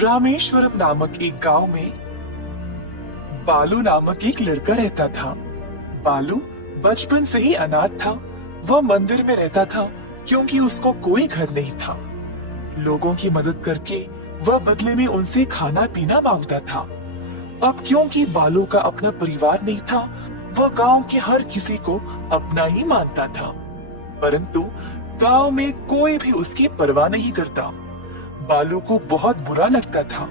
रामेश्वरम नामक एक गांव में बालू नामक एक लड़का रहता था। बालू बचपन से ही अनाथ था। वह मंदिर में रहता था क्योंकि उसको कोई घर नहीं था। लोगों की मदद करके वह बदले में उनसे खाना पीना मांगता था। अब क्योंकि बालू का अपना परिवार नहीं था, वह गांव के हर किसी को अपना ही मानता था। परंतु गांव में कोई भी उसकी परवाह नहीं करता। बालू को बहुत बुरा लगता था।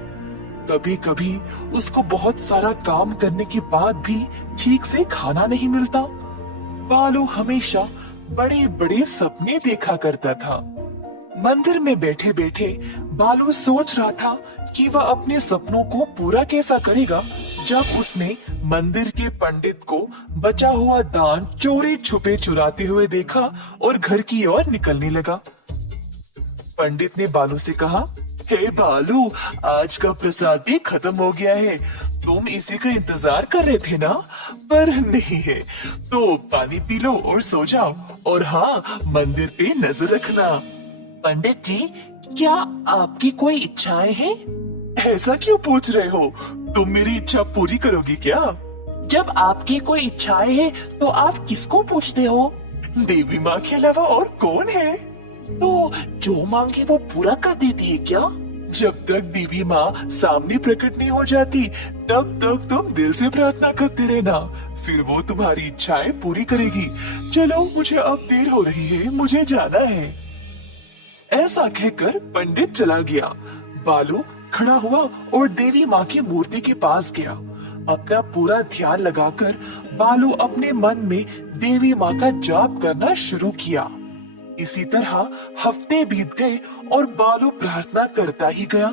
कभी कभी उसको बहुत सारा काम करने के बाद भी ठीक से खाना नहीं मिलता। बालू हमेशा बड़े बड़े सपने देखा करता था। मंदिर में बैठे बैठे बालू सोच रहा था कि वह अपने सपनों को पूरा कैसा करेगा, जब उसने मंदिर के पंडित को बचा हुआ दान चोरी छुपे चुराते हुए देखा और घर की ओर निकलने लगा। पंडित ने बालू से कहा, हे बालू, आज का प्रसाद भी खत्म हो गया है। तुम इसी का इंतजार कर रहे थे ना? पर नहीं है तो पानी पी लो और सो जाओ, और हाँ, मंदिर पे नजर रखना। पंडित जी, क्या आपकी कोई इच्छाएं हैं? ऐसा क्यों पूछ रहे हो? तुम मेरी इच्छा पूरी करोगी क्या? जब आपकी कोई इच्छाएं हैं तो आप किसको पूछते हो? देवी माँ के अलावा और कौन है? तो जो मांगे वो पूरा कर देती है क्या? जब तक देवी माँ सामने प्रकट नहीं हो जाती तब तक तुम दिल से प्रार्थना करते रहना, फिर वो तुम्हारी इच्छाएं पूरी करेगी। चलो, मुझे अब देर हो रही है, मुझे जाना है। ऐसा कहकर पंडित चला गया। बालू खड़ा हुआ और देवी माँ की मूर्ति के पास गया। अपना पूरा ध्यान लगाकर बालू अपने मन में देवी माँ का जाप करना शुरू किया। इसी तरह हफ्ते बीत गए और बालू प्रार्थना करता ही गया।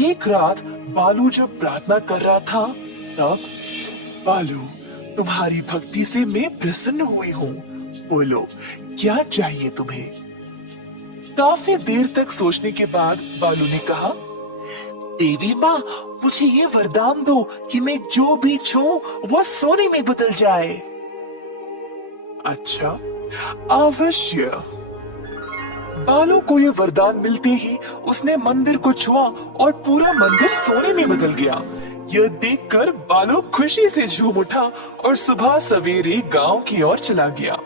एक रात बालू जब प्रार्थना कर रहा था तब, बालू, तुम्हारी भक्ति से मैं प्रसन्न हुई हूँ। बोलो, क्या चाहिए तुम्हें? काफी देर तक सोचने के बाद बालू ने कहा, देवी माँ, मुझे ये वरदान दो कि मैं जो भी छूऊं वो सोने में बदल जाए। अच्छा, अवश्य। बालू को ये वरदान मिलते ही उसने मंदिर को छुआ और पूरा मंदिर सोने में बदल गया। यह देखकर बालू खुशी से झूम उठा और सुबह सवेरे गांव की ओर चला गया।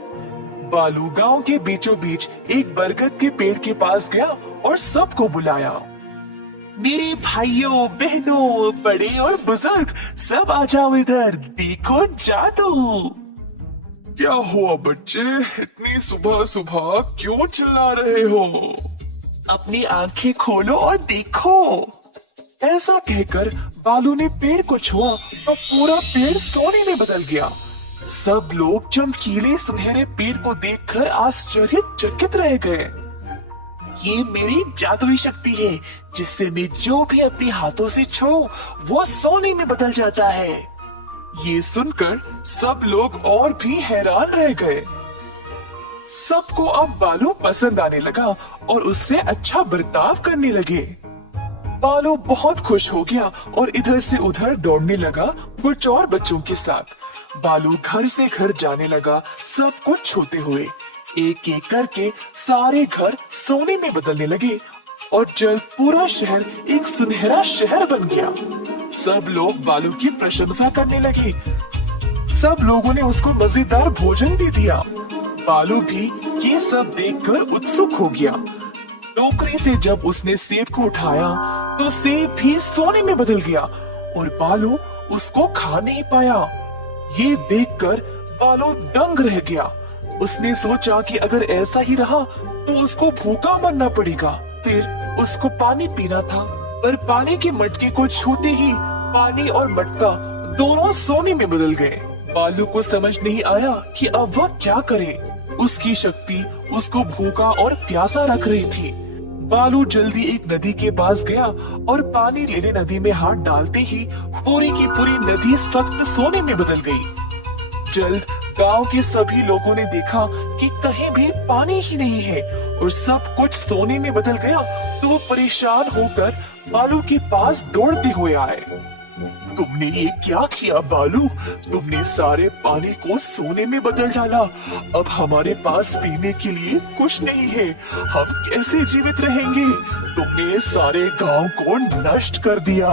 बालू गांव के बीचों बीच एक बरगद के पेड़ के पास गया और सबको बुलाया। मेरे भाइयों, बहनों, बड़े और बुजुर्ग, सब आ जाओ इधर, देखो जादू। क्या हुआ बच्चे, इतनी सुबह सुबह क्यों चिल्ला रहे हो? अपनी आंखें खोलो और देखो। ऐसा कहकर बालू ने पेड़ को छुआ तो पूरा पेड़ सोने में बदल गया। सब लोग चमकीले सुनहरे पेड़ को देखकर आश्चर्यचकित रह गए। ये मेरी जादुई शक्ति है, जिससे मैं जो भी अपने हाथों से छूऊं वो सोने में बदल जाता है। ये सुनकर सब लोग और भी हैरान रह गए। सबको अब बालू पसंद आने लगा और उससे अच्छा बर्ताव करने लगे। बालू बहुत खुश हो गया और इधर से उधर दौड़ने लगा कुछ और बच्चों के साथ। बालू घर से घर जाने लगा, सब कुछ छूते हुए। एक एक करके सारे घर सोने में बदलने लगे और जल्द पूरा शहर एक सुनहरा शहर बन गया। सब लोग बालू की प्रशंसा करने लगे। सब लोगों ने उसको मजेदार भोजन भी दिया। बालू भी ये सब देखकर उत्सुक हो गया। टोकरी से जब उसने सेब को उठाया तो सेब भी सोने में बदल गया और बालू उसको खा नहीं पाया। ये देखकर बालू दंग रह गया। उसने सोचा कि अगर ऐसा ही रहा तो उसको भूखा मरना पड़ेगा। फिर उसको पानी पीना था, पर पानी के मटके को छूते ही पानी और मटका दोनों सोने में बदल गए। बालू को समझ नहीं आया कि अब वह क्या करे। उसकी शक्ति उसको भूखा और प्यासा रख रही थी। बालू जल्दी एक नदी के पास गया और पानी लेने नदी में हाथ डालते ही पूरी की पूरी नदी सख्त सोने में बदल गई। जल्द गांव के सभी लोगों ने देखा कि कहीं भी पानी ही नहीं है और सब कुछ सोने में बदल गया, तो वो परेशान होकर बालू के पास दौड़ते हुए आए। तुमने ये क्या किया बालू? तुमने सारे पानी को सोने में बदल डाला। अब हमारे पास पीने के लिए कुछ नहीं है, हम कैसे जीवित रहेंगे? तुमने सारे गांव को नष्ट कर दिया।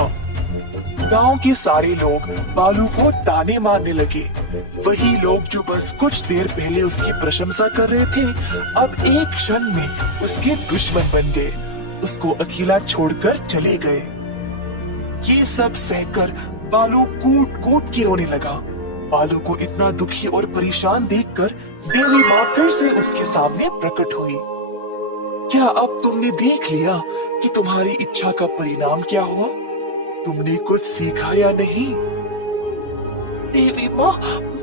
गांव के सारे लोग बालू को ताने मारने लगे। वही लोग जो बस कुछ देर पहले उसकी प्रशंसा कर रहे थे, अब एक क्षण में उसके दुश्मन बन गए, उसको अकेला छोड़कर चले गए। ये सब सहकर बालू कूट कूट के रोने लगा। बालू को इतना दुखी और परेशान देखकर देवी माँ फिर से उसके सामने प्रकट हुई। क्या अब तुमने देख लिया कि तुम्हारी इच्छा का परिणाम क्या हुआ? तुमने कुछ सीखा या नहीं? देवी माँ,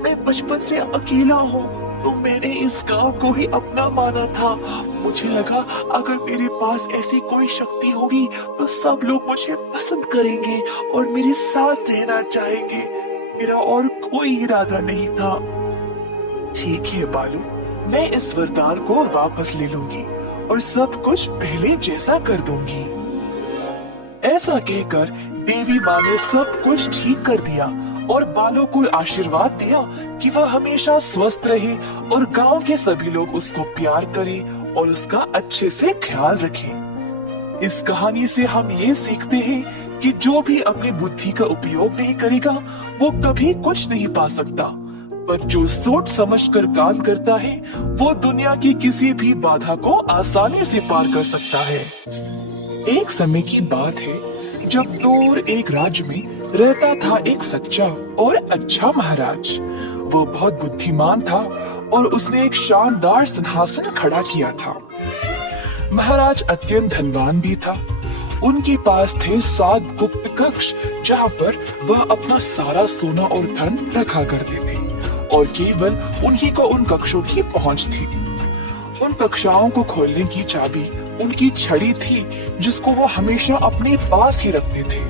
मैं बचपन से अकेला हूँ, तो मैंने इस गांव को ही अपना माना था। मुझे लगा अगर मेरे पास ऐसी कोई शक्ति होगी तो सब लोग मुझे पसंद करेंगे और मेरे साथ रहना चाहेंगे। मेरा और कोई इरादा नहीं था। ठीक है बालू, मैं इस वरदान को वापस ले लूंगी और सब कुछ पहले जैसा कर दूंगी। ऐसा कहकर देवी माँ ने सब कुछ ठीक कर दिया और बालू को आशीर्वाद दिया कि वह हमेशा स्वस्थ रहे और गांव के सभी लोग उसको प्यार करें और उसका अच्छे से ख्याल रखें। इस कहानी से हम ये सीखते हैं कि जो भी अपनी बुद्धि का उपयोग नहीं करेगा वो कभी कुछ नहीं पा सकता, पर जो सोच समझकर काम करता है वो दुनिया की किसी भी बाधा को आसानी से पार कर सकता है। एक समय की बात है जब दूर एक राज्य में रहता था एक सच्चा और अच्छा महाराज। वो बहुत बुद्धिमान था और उसने एक शानदार सिंहासन खड़ा किया था। महाराज अत्यंत धनवान भी था। उनके पास थे 7 गुप्त कक्ष जहाँ पर वह अपना सारा सोना और धन रखा करते थे और केवल उन्हीं को उन कक्षों की पहुंच थी। उन कक्षाओं को खोलने की चाबी उनकी छड़ी थी जिसको वो हमेशा अपने पास ही रखते थे।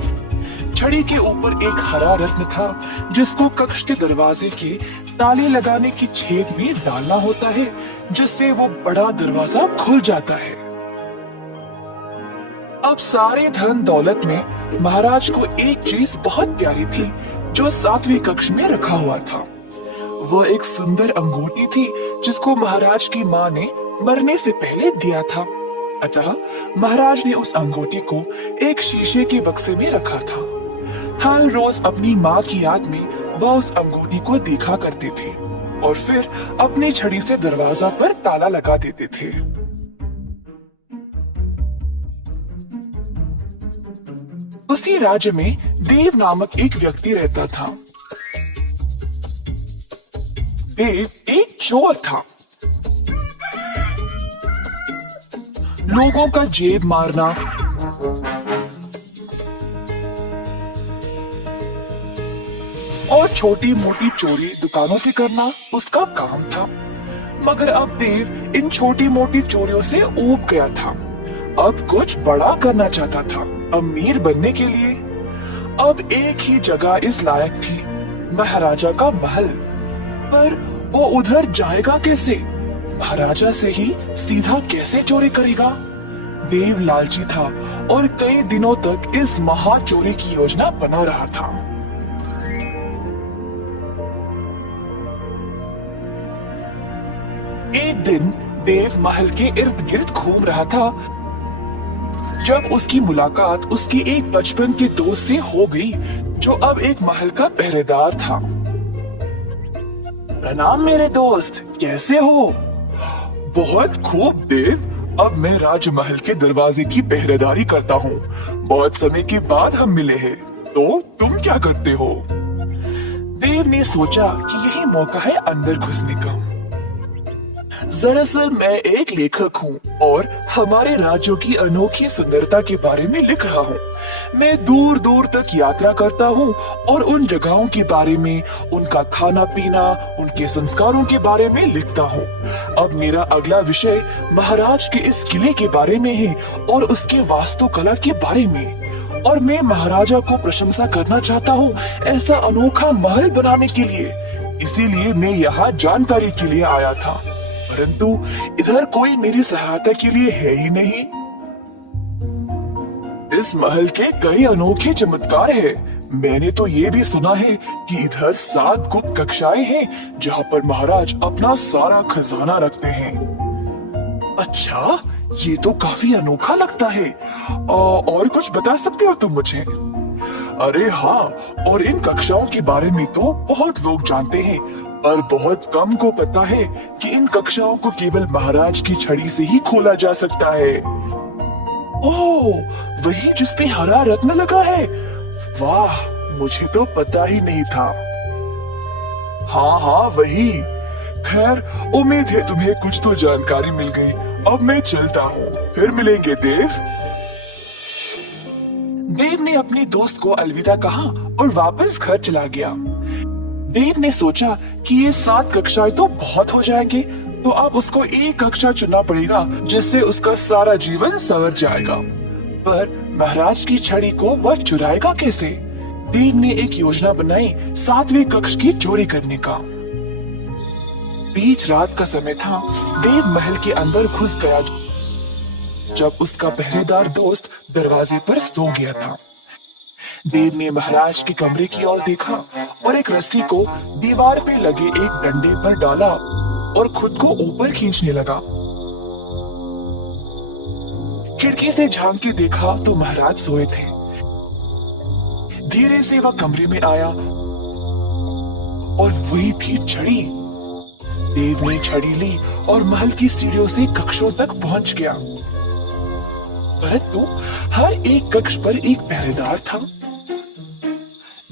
छड़ी के ऊपर एक हरा रत्न था जिसको कक्ष के दरवाजे के ताले लगाने की छेद में डालना होता है, जिससे वो बड़ा दरवाजा खुल जाता है। अब सारे धन दौलत में महाराज को एक चीज बहुत प्यारी थी जो 7वें कक्ष में रखा हुआ था। वह एक सुंदर अंगूठी थी जिसको महाराज की माँ ने मरने से पहले दिया था। अतः महाराज ने उस अंगूठी को एक शीशे के बक्से में रखा था। हर रोज अपनी माँ की याद में वह उस अंगूठी को देखा करते थे और फिर अपनी छड़ी से दरवाजा पर ताला लगा देते थे। उसी राज्य में देव नामक एक व्यक्ति रहता था। देव एक चोर था। लोगों का जेब मारना, और छोटी मोटी चोरी दुकानों से करना उसका काम था। मगर अब देव इन छोटी मोटी चोरियों से ऊब गया था। अब कुछ बड़ा करना चाहता था, अमीर बनने के लिए। अब एक ही जगह इस लायक थी, महाराजा का महल। पर वो उधर जाएगा कैसे? महाराजा से ही सीधा कैसे चोरी करेगा? देव लालची था और कई दिनों तक इस महा चोरी की योजना बना रहा था। एक दिन देव महल के इर्द गिर्द घूम रहा था जब उसकी मुलाकात उसके एक बचपन के दोस्त से हो गई जो अब एक महल का पहरेदार था। प्रणाम मेरे दोस्त, कैसे हो? बहुत खूब देव, अब मैं राजमहल के दरवाजे की पहरेदारी करता हूँ। बहुत समय के बाद हम मिले हैं, तो तुम क्या करते हो? देव ने सोचा कि यही मौका है अंदर घुसने का। दरअसल मैं एक लेखक हूँ और हमारे राज्यों की अनोखी सुंदरता के बारे में लिख रहा हूँ। मैं दूर दूर तक यात्रा करता हूँ और उन जगहों के बारे में, उनका खाना पीना, उनके संस्कारों के बारे में लिखता हूँ। अब मेरा अगला विषय महाराज के इस किले के बारे में है और उसके वास्तुकला के बारे में। और मैं महाराजा को प्रशंसा करना चाहता हूँ ऐसा अनोखा महल बनाने के लिए। इसीलिए मैं यहाँ जानकारी के लिए आया था, परंतु इधर कोई मेरी सहायता के लिए है ही नहीं। इस महल के कई अनोखे चमत्कार हैं। मैंने तो ये भी सुना है कि इधर 7 गुप्त कक्षाएं हैं जहाँ पर महाराज अपना सारा खजाना रखते हैं। अच्छा, ये तो काफी अनोखा लगता है। और कुछ बता सकते हो तुम मुझे? अरे हाँ, और इन कक्षाओं के बारे में तो बहुत लोग जानते हैं, पर बहुत कम को पता है कि इन कक्षाओं को केवल महाराज की छड़ी से ही खोला जा सकता है। ओह, वही जिसपे हरा रत्न लगा है। वाह, मुझे तो पता ही नहीं था। हाँ हाँ, वही। खैर, उम्मीद है तुम्हें कुछ तो जानकारी मिल गई। अब मैं चलता हूँ, फिर मिलेंगे देव। देव ने अपने दोस्त को अलविदा कहा और वापस घर चला गया। देव ने सोचा कि ये 7 कक्षाएं तो बहुत हो जाएंगे, तो अब उसको एक कक्षा चुनना पड़ेगा जिससे उसका सारा जीवन संवर जाएगा। पर महाराज की छड़ी को वह चुराएगा कैसे? देव ने एक योजना बनाई 7वें कक्ष की चोरी करने का। बीच रात का समय था। देव महल के अंदर घुस गया जब उसका पहरेदार दोस्त दरवाजे पर सो गया था। देव ने महाराज के कमरे की ओर देखा और एक रस्सी को दीवार पे लगे एक डंडे पर डाला और खुद को ऊपर खींचने लगा। खिड़की से झांक के देखा तो महाराज सोए थे। धीरे से वह कमरे में आया और वही थी छड़ी। देव ने छड़ी ली और महल की सीढ़ियों से कक्षों तक पहुंच गया, परंतु हर एक कक्ष पर एक पहरेदार था।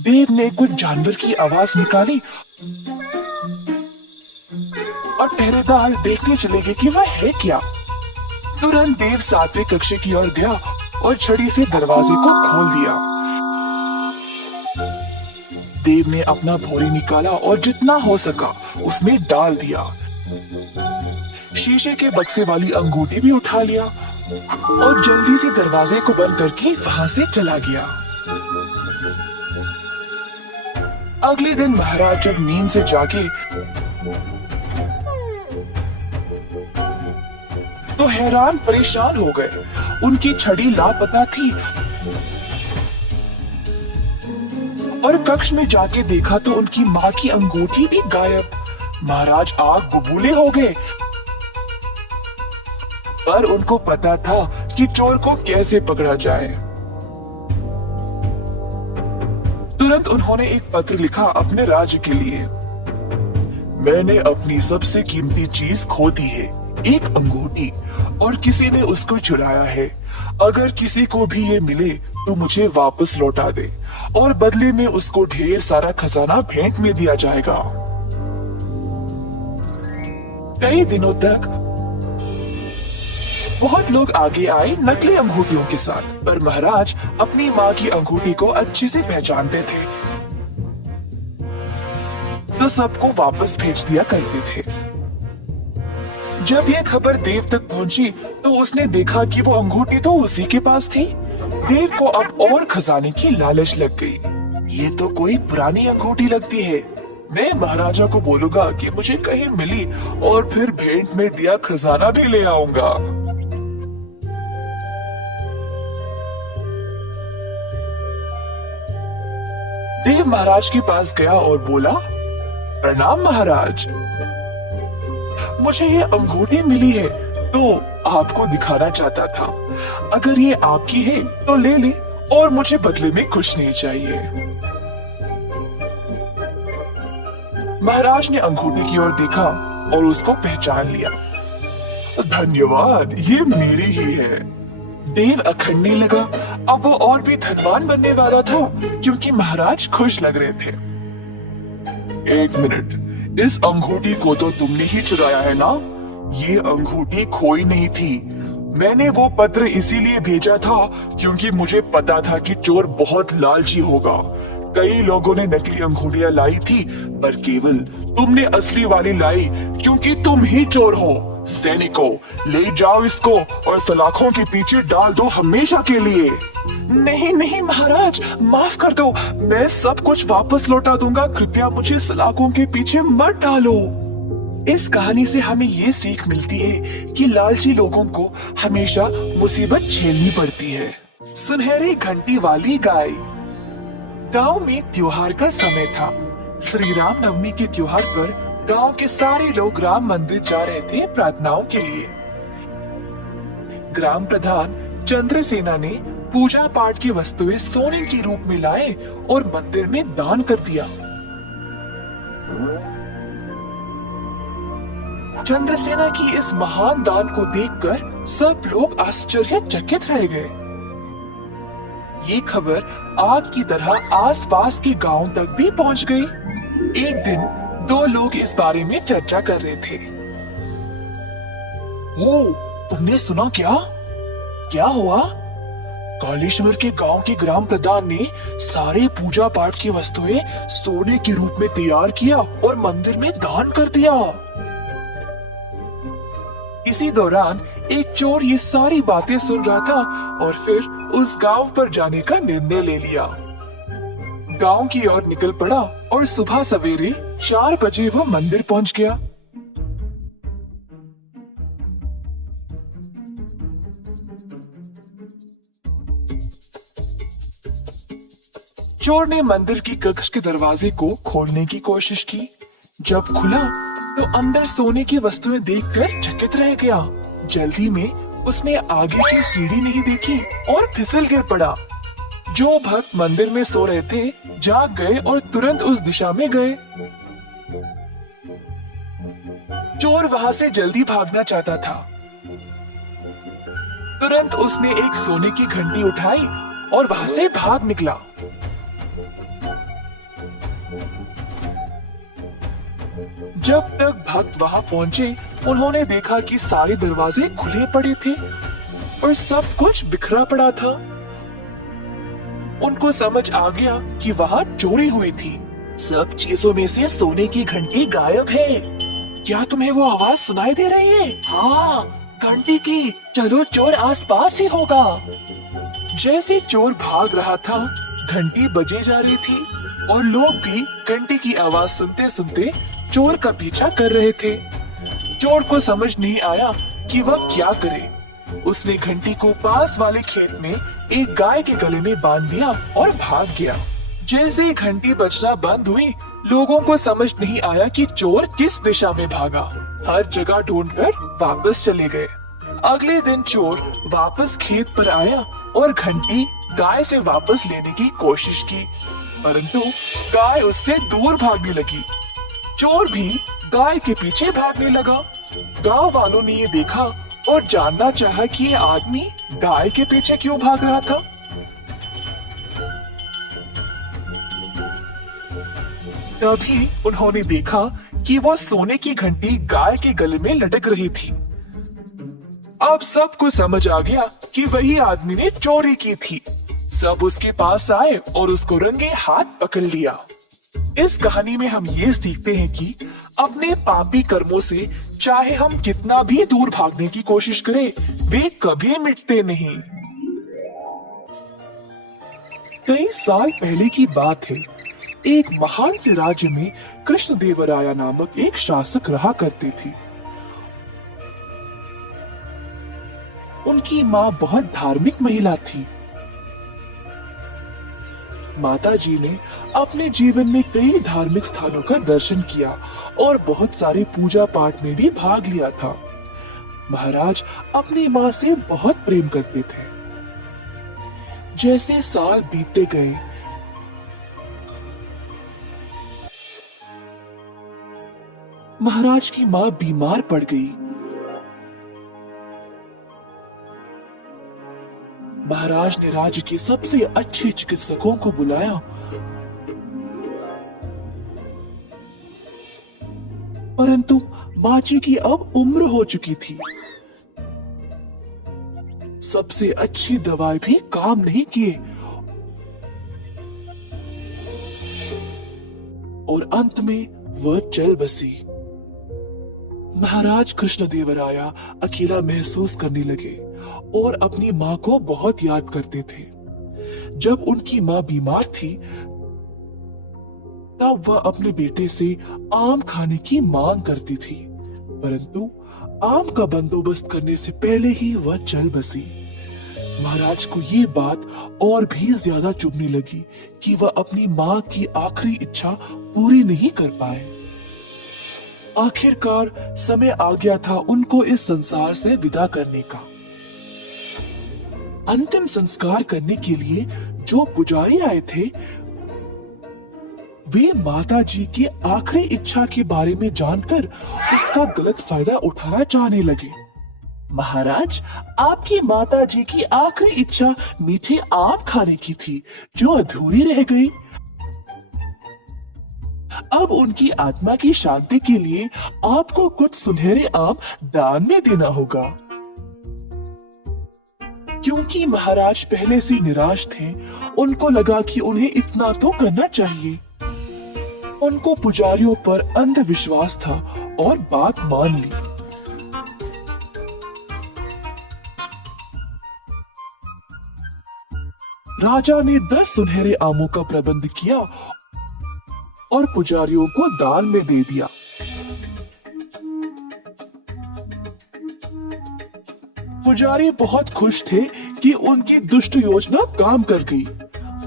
देव ने कुछ जानवर की आवाज निकाली और पहरेदार देखने चले गए कि वह है क्या। तुरंत देव 7वें कक्ष की ओर गया और छड़ी से दरवाजे को खोल दिया। देव ने अपना भोरी निकाला और जितना हो सका उसमें डाल दिया। शीशे के बक्से वाली अंगूठी भी उठा लिया और जल्दी से दरवाजे को बंद करके वहां से चला गया। अगले दिन महाराज जब नींद से जागे तो हैरान परेशान हो गए। उनकी छड़ी लापता थी और कक्ष में जाके देखा तो उनकी माँ की अंगूठी भी गायब। महाराज आग बबूले हो गए, पर उनको पता था कि चोर को कैसे पकड़ा जाए। तुरंत उन्होंने एक पत्र लिखा अपने राज्य के लिए। मैंने अपनी सबसे कीमती चीज खो दी है, एक अंगूठी, और किसी ने उसको चुराया है। अगर किसी को भी ये मिले तो मुझे वापस लौटा दे और बदले में उसको ढेर सारा खजाना भेंट में दिया जाएगा। कई दिनों तक बहुत लोग आगे आए नकली अंगूठियों के साथ, पर महाराज अपनी माँ की अंगूठी को अच्छे से पहचानते थे, तो सबको वापस भेज दिया करते थे। जब यह खबर देव तक पहुंची तो उसने देखा कि वो अंगूठी तो उसी के पास थी। देव को अब और खजाने की लालच लग गई। ये तो कोई पुरानी अंगूठी लगती है। मैं महाराजा को बोलूंगा कि मुझे कहीं मिली और फिर भेंट में दिया खजाना भी ले आऊंगा। देव महाराज के पास गया और बोला, प्रणाम महाराज, मुझे ये अंगूठी मिली है तो आपको दिखाना चाहता था। अगर ये आपकी है तो ले ले और मुझे बदले में कुछ नहीं चाहिए। महाराज ने अंगूठी की ओर देखा और उसको पहचान लिया। धन्यवाद, ये मेरी ही है। देव अखड़ने लगा। अब वो और भी धनवान बनने वाला था क्योंकि महाराज खुश लग रहे थे। एक मिनट, इस अंगूठी को तो तुमने ही चुराया है ना? ये अंगूठी खोई नहीं थी। मैंने वो पत्र इसीलिए भेजा था क्योंकि मुझे पता था कि चोर बहुत लालची होगा। कई लोगों ने नकली अंगूठियां लाई थी, पर केवल तुमने असली वाली लाई क्योंकि तुम ही चोर हो। सैनिकों, ले जाओ इसको और सलाखों के पीछे डाल दो हमेशा के लिए। नहीं नहीं महाराज, माफ कर दो, मैं सब कुछ वापस लौटा दूंगा। कृपया मुझे सलाखों के पीछे मत डालो। इस कहानी से हमें ये सीख मिलती है कि लालची लोगों को हमेशा मुसीबत झेलनी पड़ती है। सुनहरी घंटी वाली गाय। गांव में त्योहार का समय था। श्री राम नवमी के त्योहार पर गांव के सारे लोग राम मंदिर जा रहे थे प्रार्थनाओं के लिए। ग्राम प्रधान चंद्रसेना ने पूजा पाठ की वस्तुएं सोने के रूप में लाए और मंदिर में दान कर दिया। चंद्रसेना की इस महान दान को देखकर सब लोग आश्चर्यचकित रह गए। ये खबर आग की तरह आसपास के गांव तक भी पहुंच गई। एक दिन दो लोग इस बारे में चर्चा कर रहे थे। ओ, तुमने सुना क्या? क्या हुआ? कालेश्वर के गांव के ग्राम प्रधान ने सारे पूजा पाठ की वस्तुएं सोने के रूप में तैयार किया और मंदिर में दान कर दिया। इसी दौरान एक चोर ये सारी बातें सुन रहा था और फिर उस गांव पर जाने का निर्णय ले लिया। गांव की ओर निकल पड़ा और सुबह सवेरे 4 बजे वह मंदिर पहुंच गया। चोर ने मंदिर की कक्ष के दरवाजे को खोलने की कोशिश की। जब खुला तो अंदर सोने की वस्तुएं देखकर चकित रह गया। जल्दी में उसने आगे की सीढ़ी नहीं देखी और फिसल गिर पड़ा। जो भक्त मंदिर में सो रहे थे जाग गए और तुरंत उस दिशा में गए। चोर वहां से जल्दी भागना चाहता था। तुरंत उसने एक सोने की घंटी उठाई और वहां से भाग निकला। जब तक भक्त वहां पहुंचे, उन्होंने देखा कि सारे दरवाजे खुले पड़े थे और सब कुछ बिखरा पड़ा था। उनको समझ आ गया कि वहां चोरी हुई थी। सब चीजों में से सोने की घंटी गायब है। क्या तुम्हें वो आवाज सुनाई दे रही है? हाँ, घंटी की। चलो, चोर आसपास ही होगा। जैसे चोर भाग रहा था, घंटी बजे जा रही थी और लोग भी घंटी की आवाज सुनते सुनते चोर का पीछा कर रहे थे। चोर को समझ नहीं आया कि वह क्या करे। उसने घंटी को पास वाले खेत में एक गाय के गले में बांध दिया और भाग गया। जैसे ही घंटी बजना बंद हुई, लोगों को समझ नहीं आया कि चोर किस दिशा में भागा। हर जगह ढूंढकर वापस चले गए। अगले दिन चोर वापस खेत पर आया और घंटी गाय से वापस लेने की कोशिश की, परंतु गाय उससे दूर भागने लगी। चोर भी गाय के पीछे भागने लगा। गांव वालों ने ये देखा और जानना चाहा कि ये आदमी गाय के पीछे क्यों भाग रहा था। तभी उन्होंने देखा कि वो सोने की घंटी गाय के गले में लटक रही थी। अब सबको समझ आ गया कि वही आदमी ने चोरी की थी। सब उसके पास आए और उसको रंगे हाथ पकड़ लिया। इस कहानी में हम ये सीखते हैं कि अपने पापी कर्मों से चाहे हम कितना भी दूर भागने की कोशिश करें, वे कभी मिटते नहीं। कई साल पहले की बात है। एक महान से राज्य में कृष्णदेवराय नामक एक शासक रहा करते थे। उनकी माँ बहुत धार्मिक महिला थी। माता जी ने अपने जीवन में कई धार्मिक स्थानों का दर्शन किया और बहुत सारे पूजा पाठ में भी भाग लिया था। महाराज अपनी माँ से बहुत प्रेम करते थे। जैसे साल बीतते गए, महाराज की माँ बीमार पड़ गई। महाराज ने राज्य के सबसे अच्छे चिकित्सकों को बुलाया, परंतु माँ जी की अब उम्र हो चुकी थी। सबसे अच्छी दवाई भी काम नहीं किए और अंत में वह चल बसी। महाराज कृष्णदेवराय अकेला महसूस करने लगे और अपनी माँ को बहुत याद करते थे। जब उनकी माँ बीमार थी, तब वह अपने बेटे से आम खाने की मांग करती थी, परंतु आम का बंदोबस्त करने से पहले ही वह चल बसी। महाराज को ये बात और भी ज्यादा चुभने लगी कि वह अपनी माँ की आखिरी इच्छा पूरी नहीं कर पाए। आखिरकार समय आ गया था उनको इस संसार से विदा करने का। अंतिम संस्कार करने के लिए जो पुजारी आए थे वे माता जी की आखिरी इच्छा के बारे में जानकर उसका गलत फायदा उठाना चाहने लगे। महाराज, आपकी माता जी की आखिरी इच्छा मीठे आम खाने की थी जो अधूरी रह गई। अब उनकी आत्मा की शांति के लिए आपको कुछ सुनहरे आम दान में देना होगा। क्योंकि महाराज पहले से निराश थे, उनको लगा कि उन्हें इतना तो करना चाहिए। उनको पुजारियों पर अंधविश्वास था और बात मान ली। राजा ने 10 सुनहरे आमों का प्रबंध किया और पुजारियों को दान में दे दिया। पुजारी बहुत खुश थे कि उनकी दुष्ट योजना काम कर गई।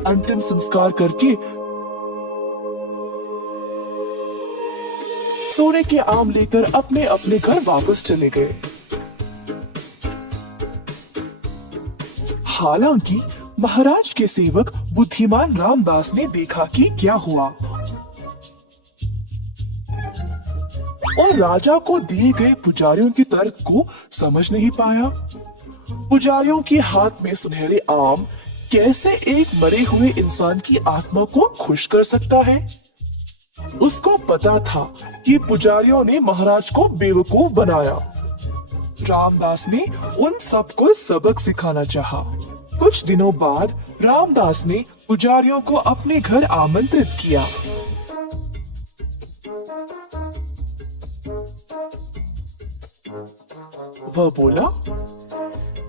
अंतिम संस्कार करके सोने के आम लेकर अपने अपने घर वापस चले गए। हालांकि महाराज के सेवक बुद्धिमान रामदास ने देखा कि क्या हुआ और राजा को दिए गए पुजारियों की तर्क को समझ नहीं पाया। पुजारियों के हाथ में सुनहरे आम कैसे एक मरे हुए इंसान की आत्मा को खुश कर सकता है। उसको पता था कि पुजारियों ने महाराज को बेवकूफ बनाया। रामदास ने उन सबको सबक सिखाना चाहा। कुछ दिनों बाद रामदास ने पुजारियों को अपने घर आमंत्रित किया। वह बोला,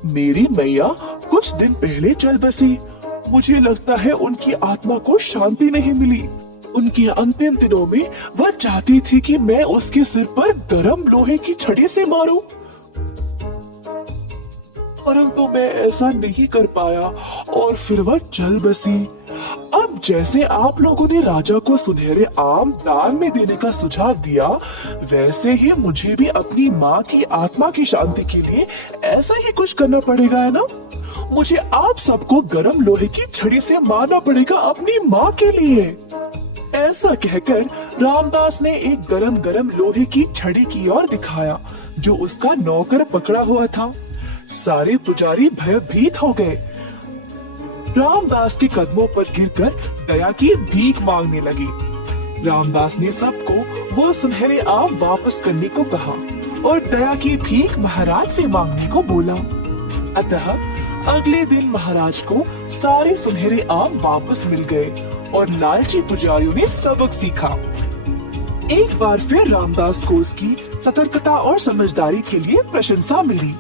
मेरी मैया कुछ दिन पहले चल बसी। मुझे लगता है उनकी आत्मा को शांति नहीं मिली। उनके अंतिम दिनों में वह चाहती थी कि मैं उसके सिर पर गरम लोहे की छड़ी से मारूं, परंतु मैं ऐसा नहीं कर पाया और फिर वह चल बसी। अब जैसे आप लोगों ने राजा को सुनहरे आम दान में देने का सुझाव दिया, वैसे ही मुझे भी अपनी माँ की आत्मा की शांति के लिए ऐसा ही कुछ करना पड़ेगा, है ना? मुझे आप सबको गरम लोहे की छड़ी से मारना पड़ेगा अपनी माँ के लिए। ऐसा कहकर रामदास ने एक गरम गरम लोहे की छड़ी की ओर दिखाया जो उसका नौकर पकड़ा हुआ था। सारे पुजारी भयभीत हो गए। रामदास के कदमों पर गिरकर दया की भीख मांगने लगे। रामदास ने सबको वो सुनहरे आम वापस करने को कहा और दया की भीख महाराज से मांगने को बोला। अतः अगले दिन महाराज को सारे सुनहरे आम वापस मिल गए और लालची पुजारियों ने सबक सीखा। एक बार फिर रामदास को उसकी सतर्कता और समझदारी के लिए प्रशंसा मिली।